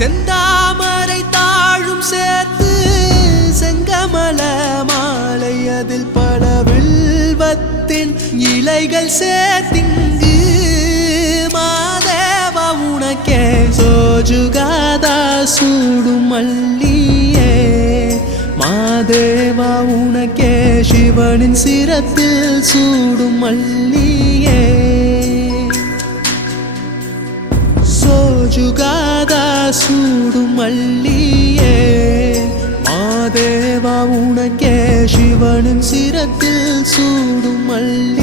செந்தாமரை தாழும் சேர்த்து செங்கமல மாலை அதில் பல வில்வத்தின் இலைகள் சேர்த்திங்கு மாதேவா உனக்கே சோஜுகாதா சூடும் மல்லியே மாதேவா உனக்கே சிவனின் சிரத்தில் சூடும் மல்லியே சோஜுகாதா சூடும் மல்லியே மாதேவா உனக்கே சிவனின் சிரத்தில் சூடும் மல்லி